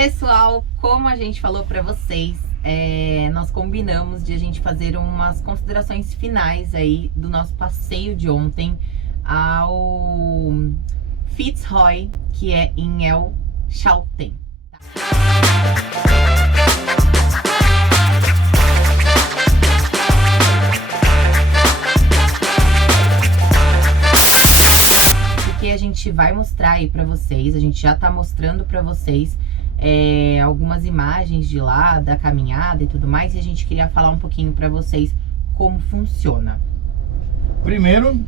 Pessoal, como a gente falou pra vocês, nós combinamos de a gente fazer umas considerações finais aí do nosso passeio de ontem ao Fitzroy, que é em El Chaltén. Porque a gente vai mostrar aí pra vocês, a gente já tá mostrando pra vocês algumas imagens de lá, da caminhada e tudo mais, e a gente queria falar um pouquinho pra vocês como funciona. Primeiro,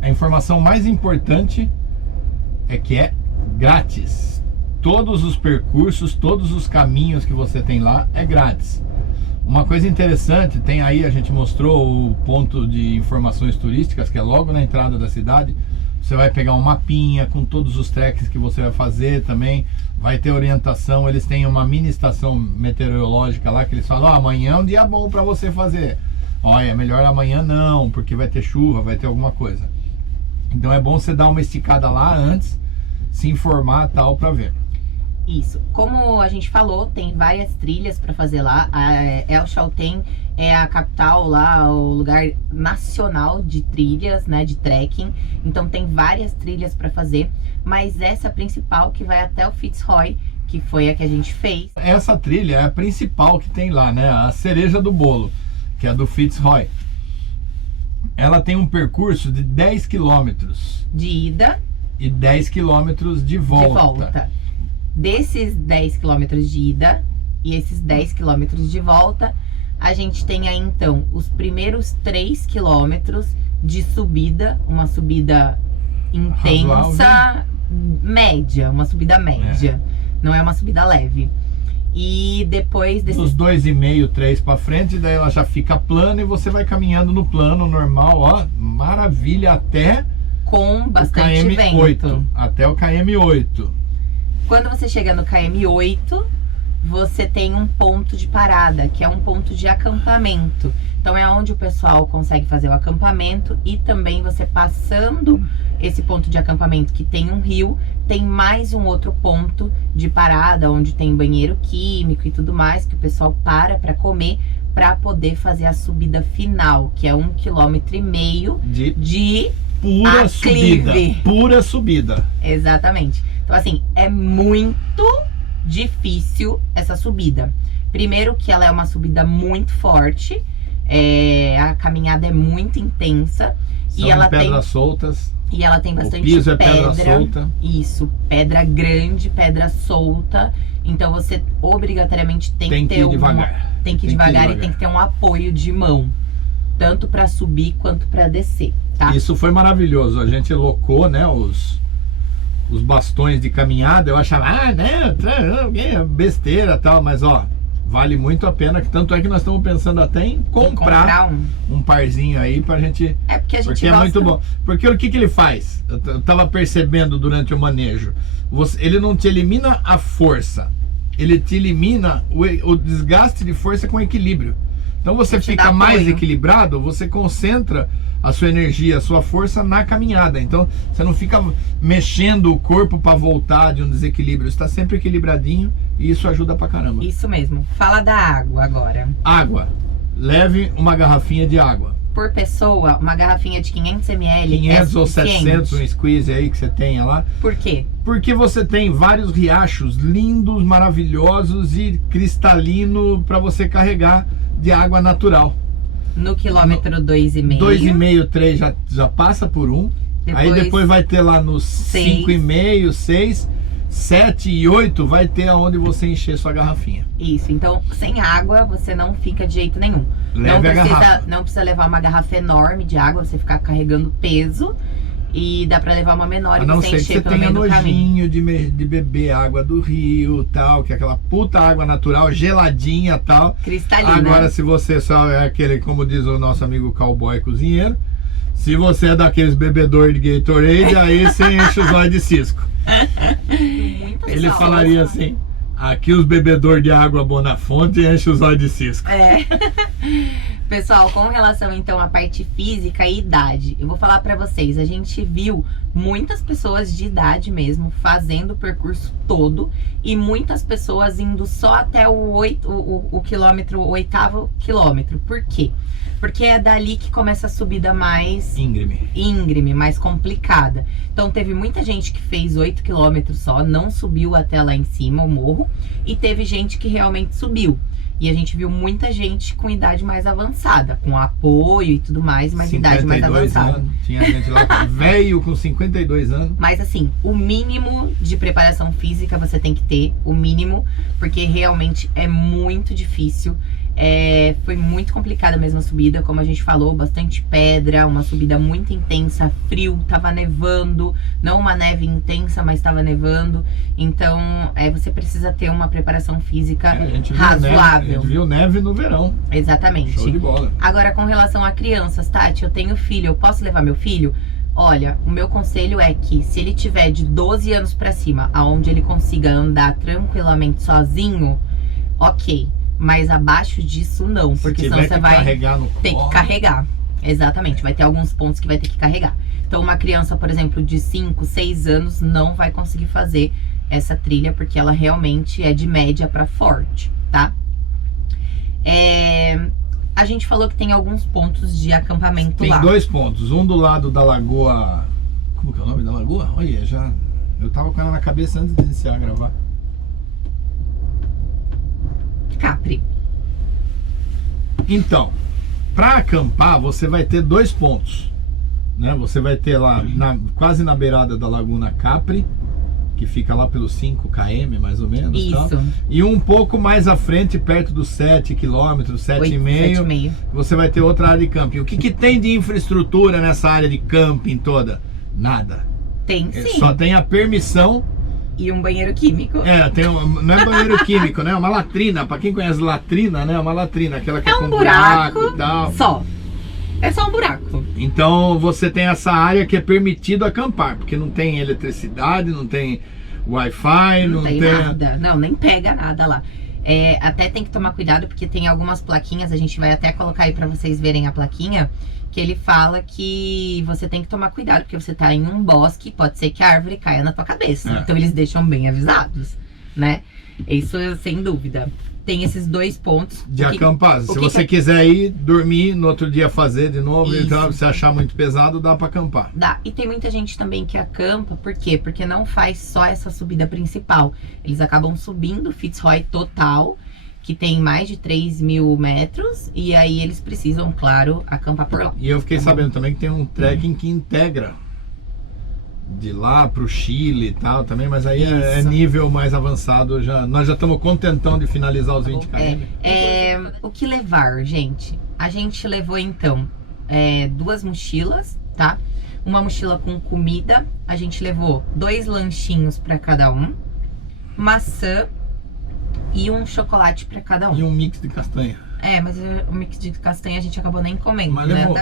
a informação mais importante é que é grátis. Todos os percursos, todos os caminhos que você tem lá é grátis. Uma coisa interessante, tem aí, a gente mostrou o ponto de informações turísticas, que é logo na entrada da cidade. Você vai pegar um mapinha com todos os treks que você vai fazer também. Vai ter orientação, eles têm uma mini estação meteorológica lá que eles falam, amanhã é um dia bom para você fazer. Olha, é melhor amanhã não, porque vai ter chuva, vai ter alguma coisa. Então é bom você dar uma esticada lá antes, se informar tal para ver. Isso, como a gente falou, tem várias trilhas para fazer lá. El Chaltén é a capital lá, o lugar nacional de trilhas, né, de trekking. Então tem várias trilhas para fazer, mas essa principal que vai até o Fitzroy, que foi a que a gente fez. Essa trilha é a principal que tem lá, né, a cereja do bolo, que é a do Fitzroy. Ela tem um percurso de 10 quilômetros de ida e 10 quilômetros de volta. Desses 10 quilômetros de ida e esses 10 quilômetros de volta, a gente tem aí então os primeiros 3 quilômetros de subida, uma subida intensa, média, uma subida média, não é uma subida leve. E depois desses... Dos 2,5, 3 para frente, daí ela já fica plana e você vai caminhando no plano normal, ó, maravilha, até com bastante o KM8, vento. até o KM8. Quando você chega no KM8, você tem um ponto de parada, que é um ponto de acampamento. Então é onde o pessoal consegue fazer o acampamento, e também você passando esse ponto de acampamento que tem um rio, tem mais um outro ponto de parada, onde tem banheiro químico e tudo mais, que o pessoal para comer, para poder fazer a subida final, que é 1,5 km de pura subida. Pura subida. Exatamente. Então assim, é muito difícil essa subida. Primeiro que ela é uma subida muito forte, a caminhada é muito intensa. São e ela pedras soltas. E ela tem bastante o piso é pedra solta. Isso, pedra grande, pedra solta. Então você obrigatoriamente tem que ter devagar. Tem que ir devagar e tem que ter um apoio de mão, tanto para subir quanto para descer, tá? Isso foi maravilhoso. A gente locou, né, os bastões de caminhada. Eu achava, né, besteira e tal, mas ó, vale muito a pena, que tanto é que nós estamos pensando até em comprar um parzinho aí pra gente. Porque a gente gosta. É muito bom. Porque o que ele faz? Eu tava percebendo durante o manejo. Ele não te elimina a força, ele te elimina o desgaste de força com equilíbrio. Então você fica mais equilibrado, você concentra a sua energia, a sua força na caminhada. Então você não fica mexendo o corpo para voltar de um desequilíbrio. Você está sempre equilibradinho e isso ajuda pra caramba. Isso mesmo. Fala da água agora. Água. Leve uma garrafinha de água. Por pessoa, uma garrafinha de 500 ml 500 ou 700, um squeeze aí que você tenha lá. Por quê? Porque você tem vários riachos lindos, maravilhosos e cristalino para você carregar de água natural. No quilômetro 2,5. 2,5, 3 já passa por um. Aí depois vai ter lá nos 5,5, 6, 7 e 8 vai ter aonde você encher sua garrafinha. Isso, então sem água você não fica de jeito nenhum. Não precisa levar uma garrafa enorme de água, você ficar carregando peso. E dá pra levar uma menor e você encher pelo meio do caminho. A não ser que você tenha nojinho de beber água do rio, tal, que é aquela puta água natural, geladinha, tal. Cristalina. Agora, se você só é aquele, como diz o nosso amigo cowboy cozinheiro, se você é daqueles bebedor de Gatorade, aí você enche os olhos de cisco. Ele falaria assim, aqui os bebedores de água Bonafonte enche os olhos de cisco. Pessoal, com relação então à parte física e idade, eu vou falar pra vocês, a gente viu muitas pessoas de idade mesmo fazendo o percurso todo e muitas pessoas indo só até o 8º quilômetro. Por quê? Porque é dali que começa a subida mais íngreme, mais complicada. Então teve muita gente que fez 8 quilômetros só, não subiu até lá em cima o morro, e teve gente que realmente subiu. E a gente viu muita gente com idade mais avançada, com apoio e tudo mais, mas idade mais avançada. Anos. Tinha gente lá velho com 52 anos. Mas assim, o mínimo de preparação física você tem que ter, o mínimo, porque realmente é muito difícil. Foi muito complicada mesmo a subida, como a gente falou, bastante pedra, uma subida muito intensa, frio, tava nevando, não uma neve intensa, mas tava nevando. Então, você precisa ter uma preparação física razoável. A gente viu neve no verão. Exatamente. Show de bola. Agora, com relação a crianças, Tati, eu tenho filho, eu posso levar meu filho? Olha, o meu conselho é que se ele tiver de 12 anos pra cima, aonde ele consiga andar tranquilamente sozinho, ok. Mas abaixo disso não, porque senão você vai ter que carregar. Exatamente, vai ter alguns pontos que vai ter que carregar. Então uma criança, por exemplo, de 5, 6 anos não vai conseguir fazer essa trilha, porque ela realmente é de média para forte, tá? A gente falou que tem alguns pontos de acampamento lá. Tem 2 pontos, um do lado da lagoa... Como que é o nome da lagoa? Olha, eu tava com ela na cabeça antes de iniciar a gravar. Capri. Então, para acampar você vai ter 2 pontos, né? Você vai ter lá quase na beirada da Laguna Capri, que fica lá pelos 5 km mais ou menos. Isso. Tal. E um pouco mais à frente, perto dos 7 km, 7,5, você vai ter outra área de camping. O que tem de infraestrutura nessa área de camping toda? Nada. Tem sim. Só tem a permissão. E um banheiro químico. Não é banheiro químico, né? É uma latrina. Pra quem conhece latrina, né? É uma latrina, aquela que é com buraco e tal. Só. É só um buraco. Então você tem essa área que é permitido acampar, porque não tem eletricidade, não tem Wi-Fi, não tem nada. Não, nem pega nada lá. Até tem que tomar cuidado, porque tem algumas plaquinhas, a gente vai até colocar aí pra vocês verem a plaquinha, que ele fala que você tem que tomar cuidado, porque você tá em um bosque, pode ser que a árvore caia na tua cabeça. Então eles deixam bem avisados, né? Isso sem dúvida. Tem esses 2 pontos. De acampar. Se você quiser ir dormir, no outro dia fazer de novo, então, se achar muito pesado, dá pra acampar. Dá. E tem muita gente também que acampa, por quê? Porque não faz só essa subida principal. Eles acabam subindo o Fitzroy total, que tem mais de 3.000 metros, e aí eles precisam, claro, acampar por lá. E eu fiquei sabendo também que tem um trekking que integra de lá pro Chile e tal também, mas aí é nível mais avançado. Nós já estamos contentão de finalizar os 20 km. O que levar, gente? A gente levou então 2 mochilas, tá? Uma mochila com comida, a gente levou 2 lanchinhos para cada um, maçã e um chocolate para cada um. E um mix de castanha. Mas o mix de castanha a gente acabou nem comendo, mas né? Levou,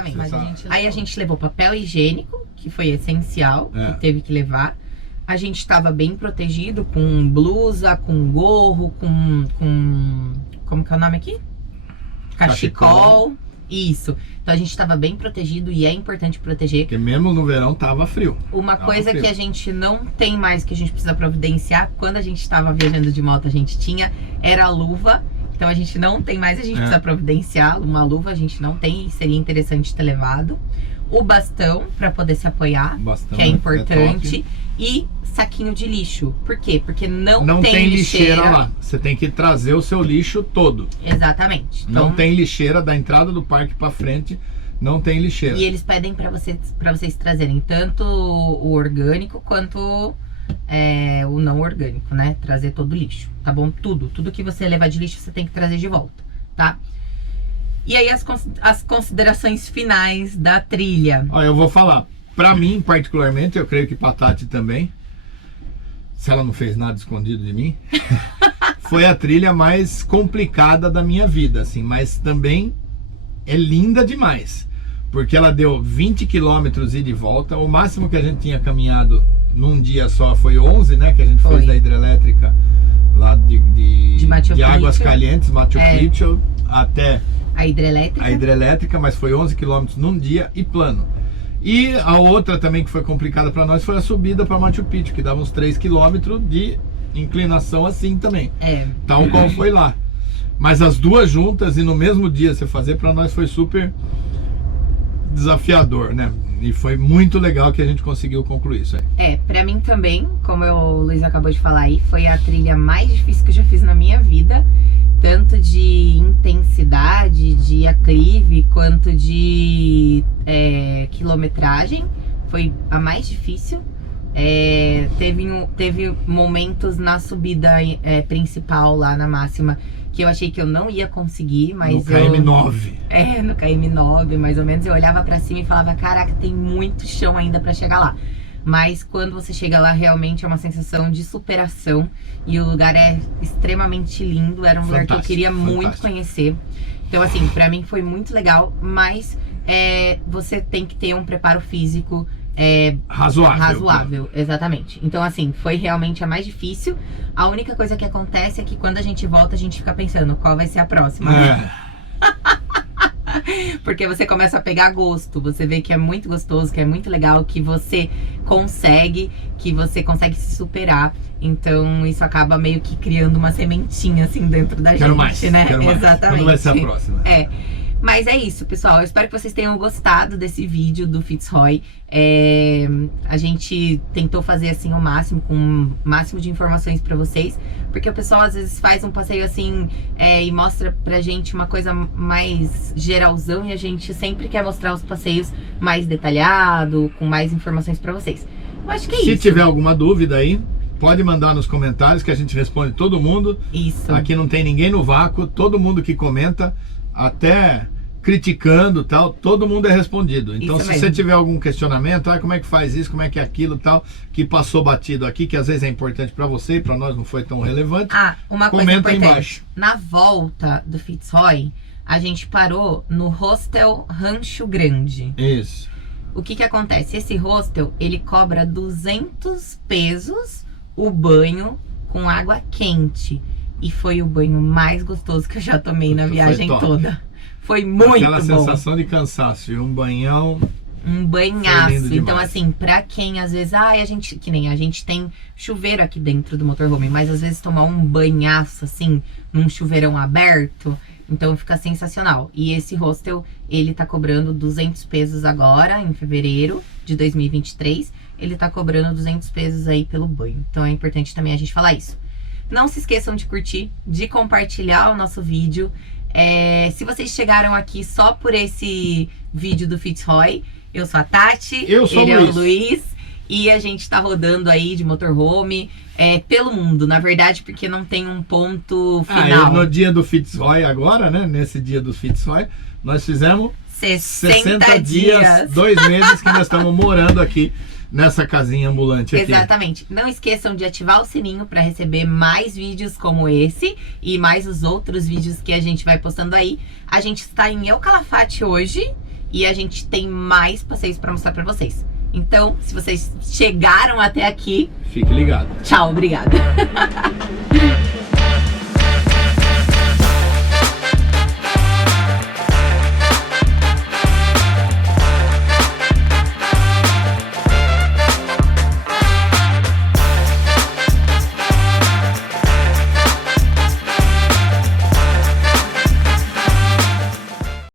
Aí a gente levou papel higiênico, que foi essencial, que teve que levar. A gente estava bem protegido, com blusa, com gorro, com como que é o nome aqui? Cachecol. Isso. Então a gente estava bem protegido, e é importante proteger. Porque mesmo no verão tava frio. Uma coisa que a gente não tem mais, que a gente precisa providenciar, quando a gente estava viajando de moto a gente tinha, era a luva. Então a gente não tem mais, a gente precisa providenciar uma luva, a gente não tem, e seria interessante ter levado. O bastão para poder se apoiar, que é importante, e saquinho de lixo. Por quê? Porque não tem lixeira lá. Você tem que trazer o seu lixo todo. Exatamente. Então, não tem lixeira da entrada do parque para frente, não tem lixeira. E eles pedem para vocês trazerem tanto o orgânico quanto o não orgânico, né? Trazer todo o lixo, tá bom? Tudo que você levar de lixo você tem que trazer de volta, tá? E aí as considerações finais da trilha. Olha, eu vou falar, pra mim particularmente, eu creio que pra Tati também, se ela não fez nada escondido de mim, foi a trilha mais complicada da minha vida, assim, mas também é linda demais, porque ela deu 20 quilômetros ida e volta. O máximo que a gente tinha caminhado num dia só foi 11, né, que a gente fez da hidrelétrica lá de Águas Calientes, Machu Picchu, até a hidrelétrica, mas foi 11 quilômetros num dia e plano. E a outra também que foi complicada para nós foi a subida para Machu Picchu, que dava uns 3 km de inclinação assim também. Tal qual foi lá. Mas as duas juntas e no mesmo dia você fazer, para nós foi super desafiador, né? E foi muito legal que a gente conseguiu concluir isso aí. Pra mim também, como o Luiz acabou de falar aí, foi a trilha mais difícil que eu já fiz na minha vida. Tanto de intensidade, de aclive, quanto de quilometragem. Foi a mais difícil. Teve momentos na subida principal lá na máxima que eu achei que eu não ia conseguir, mas no KM9. No KM9, mais ou menos. Eu olhava pra cima e falava, caraca, tem muito chão ainda pra chegar lá. Mas quando você chega lá, realmente é uma sensação de superação. E o lugar é extremamente lindo. Era um lugar que eu queria muito conhecer. Então, assim, pra mim foi muito legal. Mas você tem que ter um preparo físico razoável, exatamente. Então, assim, foi realmente a mais difícil. A única coisa que acontece é que quando a gente volta, a gente fica pensando qual vai ser a próxima. Porque você começa a pegar gosto, você vê que é muito gostoso, que é muito legal, que você consegue se superar. Então isso acaba meio que criando uma sementinha assim dentro da gente, né? Exatamente. Quando vai ser a próxima? Mas é isso, pessoal. Eu espero que vocês tenham gostado desse vídeo do Fitzroy. A gente tentou fazer assim o máximo, com o máximo de informações pra vocês. Porque o pessoal às vezes faz um passeio assim e mostra pra gente uma coisa mais geralzão. E a gente sempre quer mostrar os passeios mais detalhado, com mais informações pra vocês. Eu acho que é isso. Se tiver alguma dúvida aí, pode mandar nos comentários que a gente responde todo mundo. Isso. Aqui não tem ninguém no vácuo, todo mundo que comenta, até criticando tal, todo mundo é respondido. Então se você tiver algum questionamento, como é que faz isso, como é que é aquilo tal, que passou batido aqui, que às vezes é importante pra você e pra nós não foi tão relevante, uma coisa comenta aí importante. embaixo. Na volta do Fitzroy, a gente parou no Hostel Rancho Grande. Isso. O que acontece? Esse hostel, ele cobra 200 pesos o banho com água quente. E foi o banho mais gostoso que eu já tomei na viagem toda. Foi muito Aquela bom. sensação de cansaço e um banhão. Um banhaço. Então, assim, pra quem às vezes, que nem a gente tem chuveiro aqui dentro do motorhome, mas às vezes tomar um banhaço, assim, num chuveirão aberto, então fica sensacional. E esse hostel, ele tá cobrando 200 pesos agora, em fevereiro de 2023. Ele tá cobrando 200 pesos aí pelo banho. Então é importante também a gente falar isso. Não se esqueçam de curtir, de compartilhar o nosso vídeo. Se vocês chegaram aqui só por esse vídeo do Fitzroy, eu sou a Tati, eu sou ele é o Luiz, e a gente tá rodando aí de motorhome pelo mundo, na verdade, porque não tem um ponto final. No dia do Fitzroy agora, né? Nesse dia do Fitzroy, nós fizemos 60 dias, 2 meses que nós estamos morando aqui nessa casinha ambulante aqui. Exatamente. Não esqueçam de ativar o sininho para receber mais vídeos como esse e mais os outros vídeos que a gente vai postando aí. A gente está em El Calafate hoje e a gente tem mais passeios para mostrar para vocês. Então, se vocês chegaram até aqui, fique ligado. Tchau, obrigada.